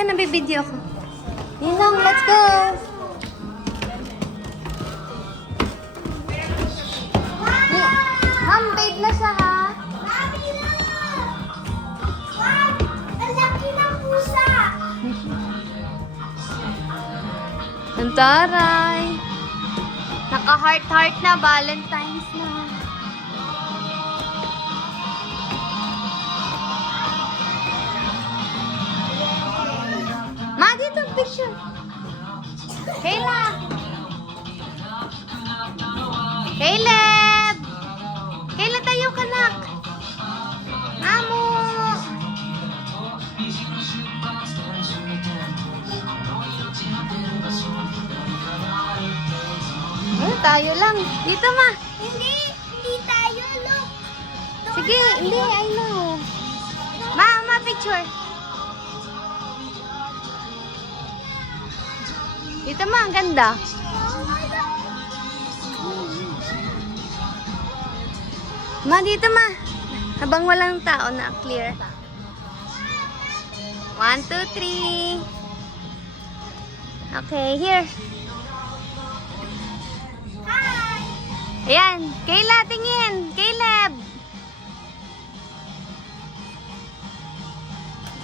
ka, nabibideo ko. Ninang, let's go! Ma'am, babe na siya ha? Ang laki ng pusa! Ang taray! Naka-heart-heart na, Valentine's na. Ma, dito, picture. Kayla! Caleb! Kayla, tayo ka, nak. Amo! Tayo lang. Dito, ma. Hindi tayo, look. Sige, hindi, I know. Ma, picture. Dito, ma, ang ganda. Ma, dito, ma. Habang walang tao na clear. 1, 2, 3. Okay, here.